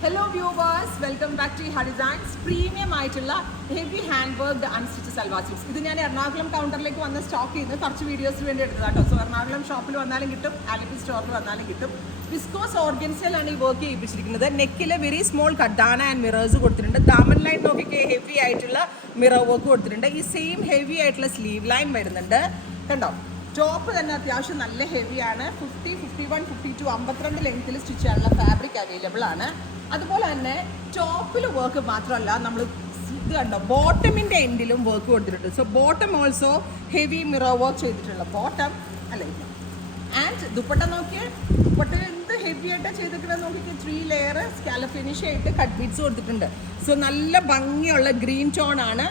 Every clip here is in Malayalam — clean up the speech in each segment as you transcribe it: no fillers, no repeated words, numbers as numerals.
Hello viewers, welcome back to Iha Designs. Premium ആയിട്ടുള്ള heavy hand worked unstitched salwar suits. ഇത് ഞാൻ എറണാകുളം കൗണ്ടറിലേക്ക് വന്ന് സ്റ്റോക്ക് ചെയ്ത് കുറച്ച് വീഡിയോസിന് വേണ്ടി എടുത്തതാട്ടോ. സോ എറണാകുളം ഷോപ്പിൽ വന്നാലും കിട്ടും, ആലിപ്പി സ്റ്റോറിൽ വന്നാലും കിട്ടും. വിസ്കോസ് ഓർഗൻസയിലാണ് ഈ വർക്ക് ചെയ്യിപ്പിച്ചിരിക്കുന്നത്. നെക്കിൽ വെരി സ്മോൾ കഡാന ആൻഡ് മിറേഴ്സ് കൊടുത്തിട്ടുണ്ട്. ദാമൻ ലൈൻ നോക്കിക്ക് ഹെവി ആയിട്ടുള്ള മിറർ വർക്ക് കൊടുത്തിട്ടുണ്ട്. ഈ സെയിം ഹെവി ആയിട്ടുള്ള സ്ലീവ് ലൈൻ വരുന്നുണ്ട്. കണ്ടോ, ടോപ്പ് തന്നെ അത്യാവശ്യം നല്ല ഹെവിയാണ്. 50, 51, 52, 52 ലെങ്ത്തിൽ സ്റ്റിച്ച് ചെയ്യാനുള്ള ഫാബ്രിക് അവൈലബിൾ ആണ്. അതുപോലെ തന്നെ ടോപ്പിൽ വർക്ക് മാത്രമല്ല, നമ്മൾ ഇത് കണ്ടോ ബോട്ടമിൻ്റെ എൻഡിലും വർക്ക് കൊടുത്തിട്ടുണ്ട്. So bottom also heavy mirror work ചെയ്തിട്ടുള്ള ബോട്ടം അല്ല ഇല്ല. ആൻഡ് ദുപ്പട്ട നോക്കിയേ, ദുപ്പട്ട എന്ത് ഹെവി ആയിട്ടാണ് ചെയ്തിട്ടുള്ളത് നോക്കിയിട്ട് 3 ലെയർ സ്കാലപ്പ് ഫിനിഷ് ആയിട്ട് കട്ട് ബീഡ്സ് കൊടുത്തിട്ടുണ്ട്. സോ നല്ല ഭംഗിയുള്ള ഗ്രീൻ ടോൺ ആണ്,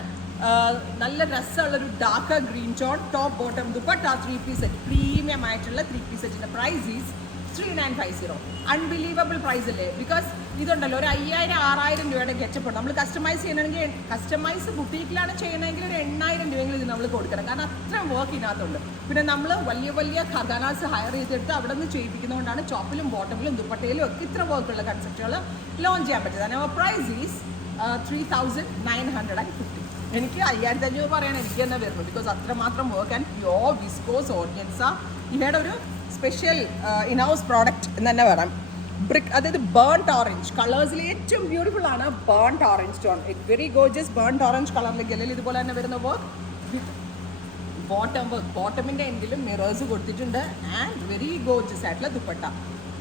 നല്ല രസമുള്ളൊരു dark green tone. Top bottom dupatta 3 piece set, premium ആയിട്ടുള്ള 3 പീസ് സെറ്റിൻ്റെ പ്രൈസ് ഈസ് 3950. അൺബിലീവബിൾ പ്രൈസ് അല്ലേ? ബിക്കോസ് ഇതുണ്ടല്ലോ ഒരു 5000-6000 രൂപയുടെ ഗെറ്റപ്പ് ഉണ്ട്. നമ്മൾ കസ്റ്റമൈസ് ചെയ്യണമെങ്കിൽ, കസ്റ്റമൈസ് ബുട്ടീക്കിലാണ് ചെയ്യണമെങ്കിൽ ഒരു 8000 രൂപയെങ്കിലും ഇത് നമ്മൾ കൊടുക്കണം. കാരണം അത്രയും വർക്ക് ഇതിനകത്തുണ്ട്. പിന്നെ നമ്മൾ വലിയ വലിയ ഖർദാനാസ് ഹയർ ചെയ്തെടുത്ത് അവിടെ നിന്ന് ചെയ്യിപ്പിക്കുന്നതുകൊണ്ടാണ് ടോപ്പിലും ബോട്ടമിലും ദുപ്പട്ടയിലും ഒക്കെ ഇത്ര വർക്കുള്ള കൺസെപ്റ്റുകൾ ലോഞ്ച് ചെയ്യാൻ പറ്റിയത്. അപ്പോൾ പ്രൈസ് ഈസ് 3950. എനിക്ക് 5500 പറയാണ് എനിക്ക് തന്നെ വരുന്നത്. ബിക്കോസ് അത്രമാത്രം work and pure viscous organza. ഇവയുടെ ഒരു സ്പെഷ്യൽ ഇൻഹൗസ് പ്രോഡക്റ്റ് എന്ന് തന്നെ പറയാം. ബ്രിക്ക്, അതായത് ബേൺഡ് ഓറഞ്ച് കളേഴ്സിൽ ഏറ്റവും ബ്യൂട്ടിഫുൾ ആണ് burned orange tone. Very gorgeous burned orange കളറിലേക്ക് അല്ലെങ്കിൽ ഇതുപോലെ തന്നെ വരുന്ന വർക്ക് വിത്ത് ബോട്ടം വർക്ക്. ബോട്ടമിൻ്റെ എൻഡിലും മിറേഴ്സ് കൊടുത്തിട്ടുണ്ട് ആൻഡ് വെരി ഗോർജിയസ് ആയിട്ടുള്ള ദുപ്പട്ട.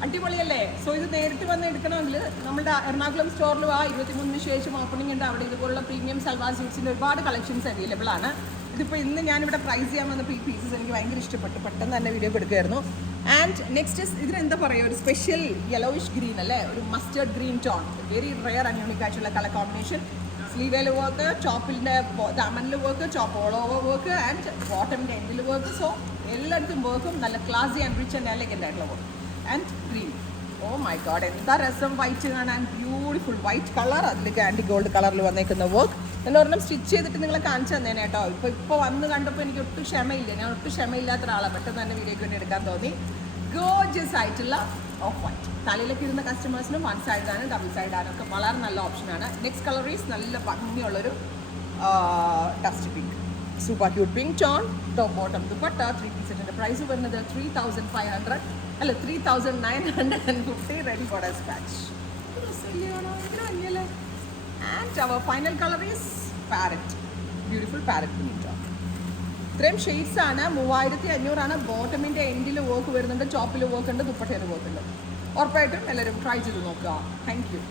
അടിപൊളിയല്ലേ? സോ ഇത് നേരിട്ട് വന്ന് എടുക്കണമെങ്കിൽ നമ്മുടെ എറണാകുളം സ്റ്റോറിൽ 23 ശേഷം ഓപ്പണിംഗ് ഉണ്ട്. അവിടെ ഇതുപോലുള്ള പ്രീമിയം സൽവാർ സ്യൂട്ട്സിൻ്റെ ഒരുപാട് കളക്ഷൻസ് അവൈലബിൾ ആണ്. ഇതിപ്പോൾ ഇന്ന് ഞാനിവിടെ പ്രൈസ് ചെയ്യാൻ വന്നപ്പോൾ ഈ പീസസ് എനിക്ക് ഭയങ്കര ഇഷ്ടപ്പെട്ടു. പെട്ടെന്ന് തന്നെ വീഡിയോ എടുക്കുമായിരുന്നു. ആൻഡ് നെക്സ്റ്റ് ഇതിനെന്താ പറയുക, ഒരു സ്പെഷ്യൽ യെലോയിഷ് ഗ്രീൻ അല്ലേ, ഒരു mustard green tone. Very rare and unique ആയിട്ടുള്ള കളർ കോമ്പിനേഷൻ. സ്ലീവേൽ വർക്ക്, ടോപ്പിൻ്റെ ദാമനിൽ work, top all over work and ബോട്ടമിൻ്റെ എൻഡിൽ വർക്ക്. സോ എല്ലായിടത്തും വർക്കും നല്ല classy and rich and elegant ആയിട്ടുള്ള work. And green, oh my God എന്താ രസം വൈറ്റ് കാണാൻ. ബ്യൂട്ടിഫുൾ വൈറ്റ് കളർ, അതിലേക്ക് ആൻറ്റി ഗോൾഡ് കളറിൽ വന്നേക്കുന്ന വർക്ക്. ഞാൻ ഒരെണ്ണം സ്റ്റിച്ച് ചെയ്തിട്ട് നിങ്ങളെ കാണിച്ചു തന്നേനെ കേട്ടോ. ഇപ്പോൾ വന്ന് കണ്ടപ്പോൾ എനിക്ക് ഒട്ടും ക്ഷമയില്ല. ഞാൻ ഒട്ടും ക്ഷമയില്ലാത്ത ഒരാളാണ്. പെട്ടെന്ന് തന്നെ വീഡിയോയ്ക്ക് വേണ്ടി എടുക്കാൻ തോന്നി. ഗോർജിയസ് ആയിട്ടുള്ള ഓഫ് വൈറ്റ്. തലയിലേക്ക് ഇരുന്ന കസ്റ്റമേഴ്സിനും 1 സൈഡാണ്, ഡബിൾ സൈഡാനൊക്കെ വളരെ നല്ല ഓപ്ഷനാണ്. നെക്സ്റ്റ് കളർ ഈസ് നല്ല ഭംഗിയുള്ളൊരു dust pink, super cute pink tone. Top bottom dupatta 3 piece സെറ്റിൻ്റെ പ്രൈസ് വരുന്നത് 3500 അല്ല 3950. Ready for dispatch. And our final colour is parrot, beautiful parrot green tone. ഇത്രയും ഷെയ്ഡ്സ് ആണ്. 3500 ആണ്. ബോട്ടമിൻ്റെ എൻഡിൽ വർക്ക് വരുന്നുണ്ട്, ടോപ്പിൽ വർക്ക് ഉണ്ട്, ദുപ്പട്ടയിൽ വർക്ക് ഉണ്ട്. ഉറപ്പായിട്ടും എല്ലാവരും ട്രൈ ചെയ്ത് നോക്കുക. Thank you.